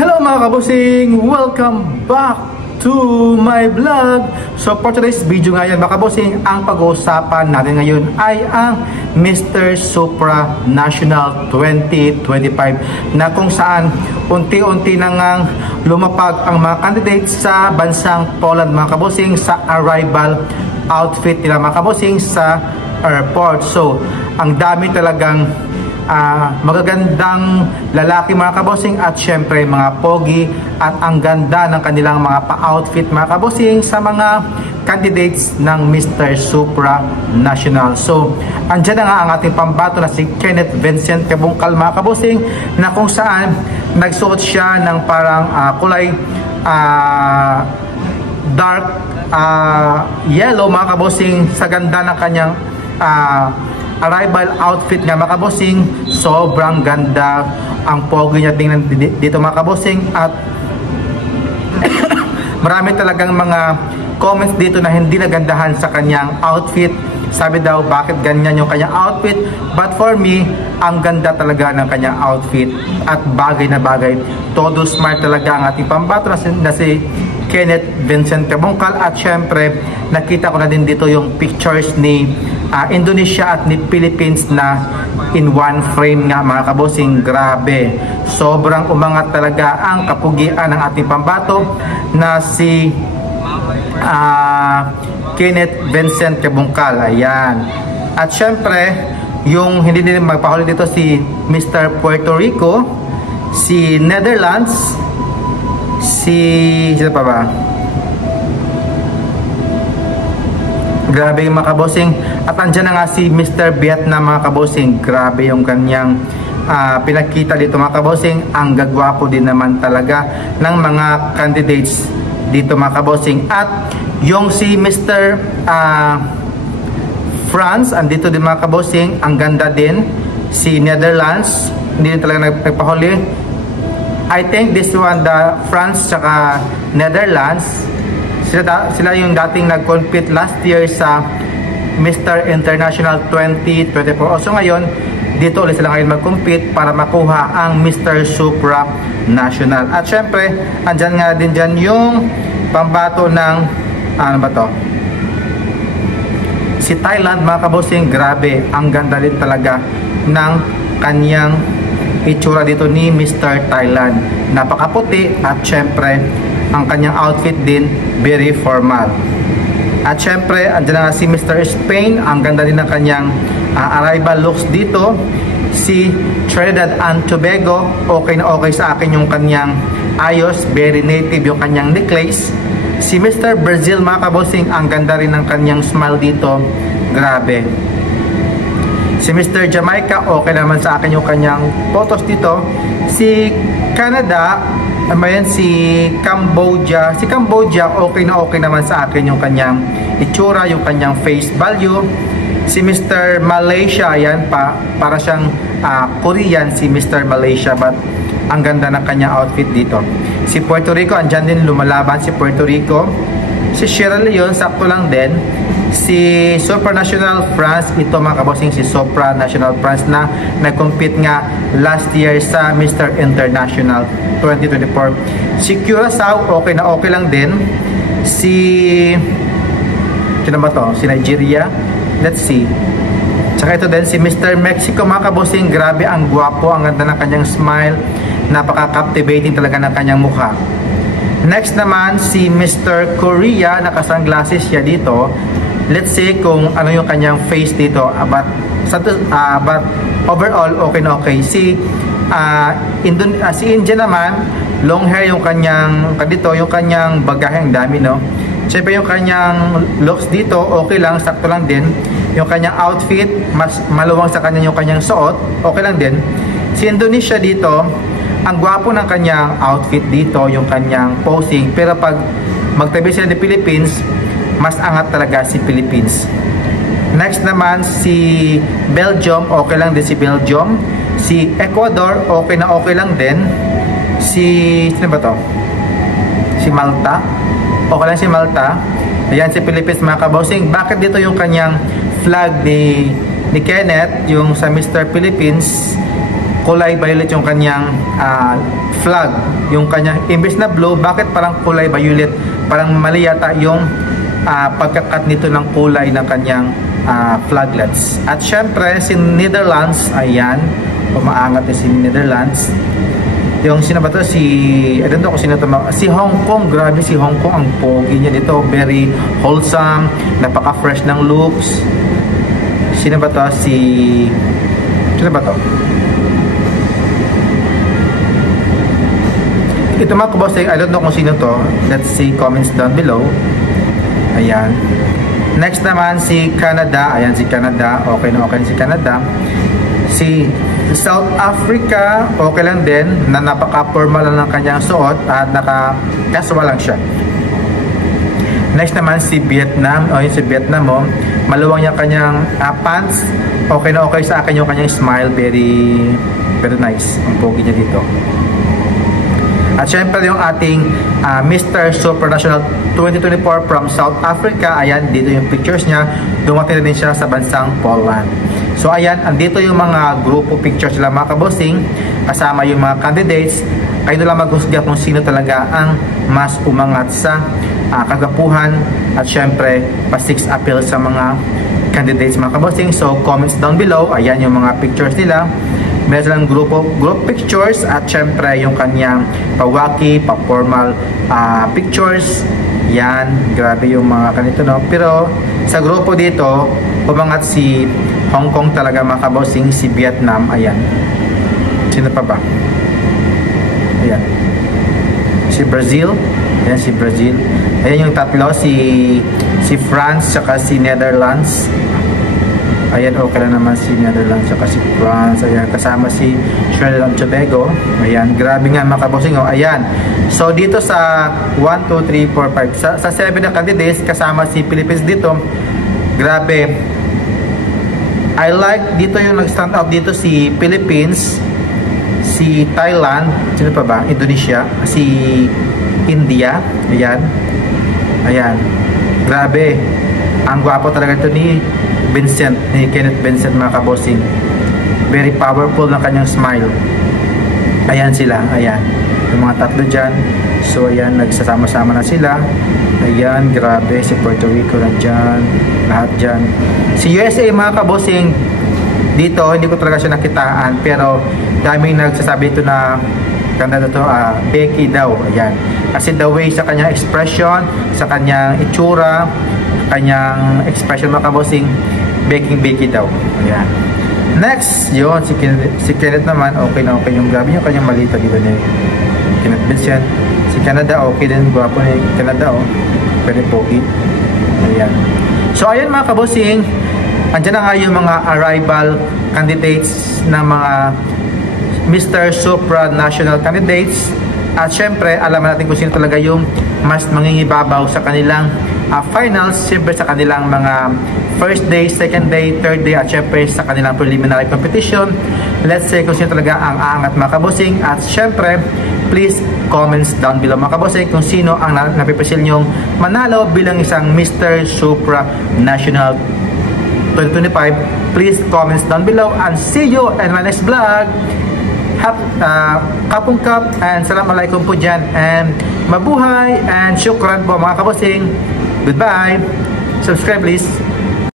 Hello mga kabusing! Welcome back to my vlog! So for today's video ngayon mga kabusing, ang pag-uusapan natin ngayon ay ang Mr. Supra National 2025 na kung saan unti-unti na ngang lumapag ang mga candidates sa bansang Poland mga kabusing sa arrival outfit nila mga kabusing sa airport. So ang dami talagang magagandang lalaki mga kabosing at syempre mga pogi at ang ganda ng kanilang mga pa-outfit mga kabosing sa mga candidates ng Mr. Supra National. So andyan na nga ang ating pambato na si Kenneth Vincent Cabungcal mga kabosing, na kung saan nagsuot siya ng parang kulay dark yellow mga kabosing sa ganda ng kanyang arrival outfit nga mga kabosing. Sobrang ganda, ang pogi niya tingnan dito mga kabosing, at marami talagang mga comments dito na hindi nagandahan sa kanyang outfit. Sabi daw bakit ganyan yung kanyang outfit, but for me ang ganda talaga ng kanyang outfit at bagay na bagay. Todo smart talaga ang ating pambato na si Kenneth Vincent Cabungcal. At syempre nakita ko na din dito yung pictures ni Indonesia at ni Philippines na in one frame nga mga kabosing. Grabe, sobrang umangat talaga ang kapugian ng ating pambato na si Kenneth Vincent Cabungcal. Ayan. At syempre yung hindi din magpahuli dito si Mr. Puerto Rico, si Netherlands, sino pa ba? Grabe yung mga kabosing. At andyan na nga si Mr. Vietnam mga kabosing. Grabe yung kanyang pinakita dito mga kabosing. Ang gagwapo din naman talaga ng mga candidates dito mga kabosing. At yung si Mr. France, andito din mga kabosing. Ang ganda din. Si Netherlands, hindi din talaga nagpahuli. I think this one, the France tsaka Netherlands, sila yung dating nag-compete last year sa Mr. International 2024. So ngayon, dito ulit sila ngayon mag-compete para makuha ang Mr. Supra National. At syempre, andyan nga din dyan yung pambato ng, ano ba to? Si Thailand mga kabosing. Grabe, ang ganda din talaga ng kanyang itsura dito ni Mr. Thailand. Napakaputi at syempre ang kanyang outfit din very formal. At syempre andyan na si Mr. Spain. Ang ganda din ng kanyang arrival looks dito. Si Trinidad and Tobago, okay na okay sa akin yung kanyang ayos, very native yung kanyang necklace. Si Mr. Brazil mga kabosing, ang ganda rin ng kanyang smile dito. Grabe. Si Mr. Jamaica, okay naman sa akin yung kanyang photos dito. Si Canada, si Cambodia. Si Cambodia, okay na okay naman sa akin yung kanyang itsura, yung kanyang face value. Si Mr. Malaysia, yan para siyang Korean si Mr. Malaysia, but ang ganda ng kanyang outfit dito. Si Puerto Rico, andyan din lumalaban si Puerto Rico. Si Sierra Leone, sakto lang din. Si Supra National France, ito mga kabosing, si Supra National France na nag-compete nga last year sa Mr. International 2024. Si Curaçao, okay na okay lang din. Sino ba to? Si Nigeria. Let's see. Tsaka ito din si Mr. Mexico mga kabosing. Grabe, ang gwapo, ang ganda ng kanyang smile. Napaka-captivating talaga ng kanyang mukha. Next naman si Mr. Korea, naka-sunglasses siya dito. Let's see kung ano yung kanyang face dito. But overall, okay na okay. Si India naman, long hair yung kanyang, dito, yung kanyang bagahe, ang dami, no? Siyempre yung kanyang looks dito, okay lang, sakto lang din. Yung kanyang outfit, mas maluwang sa kanya yung kanyang suot, okay lang din. Si Indonesia dito, ang gwapo ng kanyang outfit dito, yung kanyang posing. Pero pag magtabi sila ng Philippines, mas angat talaga si Philippines. Next naman si Belgium, okay lang din si Belgium. Si Ecuador, okay na okay lang din. Sino ba to? Si Malta, okay lang si Malta. Ayan si Philippines mga kabosing. Bakit dito yung kanyang flag ni Kenneth, yung sa Mr. Philippines, kulay violet yung kanyang flag. Yung kanyang, imbes na blue, bakit parang kulay violet? Parang mali yata yung pagkakat nito ng kulay ng kanyang flaglets. At syempre, si Netherlands, ayan, umaangat na si Netherlands. Yung sino ba to? I don't know kung sino to. Si Hong Kong, grabe si Hong Kong, ang pogi niya dito, very wholesome, napaka-fresh ng looks. Sino ba to? Sino ba to? Ito mga kabosing, I don't know kung sino to. Let's see comments down below. Ayan. Next naman si Canada. Ayan si Canada. Okay na okay si Canada. Si South Africa, okay lang din, na napaka-formal lang ng kanyang suot at naka-casual lang siya. Next naman si Vietnam, si Vietnam, maluwang yung kanyang pants. Okay na okay sa akin yung kanyang smile, very nice. Ang pogi niya dito. At syempre yung ating Mr. Supranational 2024 from South Africa, ayan, dito yung pictures niya. Dumating na din siya sa bansang Poland. So ayan, andito yung mga grupo pictures nila mga kabossing, kasama yung mga candidates. Kayo na lang maghusga kung sino talaga ang mas umangat sa kagapuhan at syempre pa-6 appeal sa mga candidates mga kabossing. So comments down below, ayan yung mga pictures nila. Meron silang group pictures at syempre yung kanyang pawaki, pa-formal pictures. Yan, grabe yung mga kanito, no? Pero sa grupo dito, umangat si Hong Kong talaga mga kabossing, si Vietnam, ayan. Sino pa ba? Ayan. Si Brazil, ayan si Brazil. Ayan yung tatlo, si France, saka si Netherlands. Ayan, okay na naman si Netherlands, saka si France. Ayan, kasama si Trinidad and Tobago. Ayan, grabe nga mga kabossing, oh. Ayan. So dito sa 1, 2, 3, 4, 5, sa 7 na candidates, kasama si Philippines dito. Grabe. I like dito yung nag-stand out dito si Philippines, si Thailand, sino pa ba? Indonesia, si India, ayan. Ayan. Grabe. Ang gwapo talaga ito ni Vincent, ni Kenneth Vincent mga kabossing. Very powerful ng kanyang smile. Ayan sila, ayan. Yung mga tatlo dyan. So ayan, nagsasama-sama na sila. Ayan, grabe. Si Puerto Rico na dyan. Lahat dyan. Si USA mga kabossing, dito hindi ko talaga siya nakitaan, pero daming nagsasabi ito na ganda na to, Becky daw. Ayan. Kasi the way sa kanyang expression, sa kanyang itsura, kanyang expression mga kabossing, Becky daw. Ayan. Next, yun, si Kenneth naman, okay na okay yung grabe yung kanyang malita dito ni Kenneth Vincent. Si Canada, okay din, gwapo ni Canada, oh. Pwede pogi. Ayan. So ayan mga kabossing, andyan na nga yung mga arrival candidates na mga Mr. Supranational candidates. At syempre, alam natin kung sino talaga yung mas mangingibabaw sa kanilang finals, syempre sa kanilang mga first day, second day, third day, at syempre sa kanilang preliminary competition. Let's say kung sino talaga ang aangat mga kabossing. At syempre, please comments down below mga kabossing kung sino ang napipisil nyong manalo bilang isang Mr. Supra National 2025. Please comments down below and see you in my next vlog. Kapong kap and assalamualaikum po dyan and mabuhay and syukran po mga kabossing. Goodbye. Subscribe please.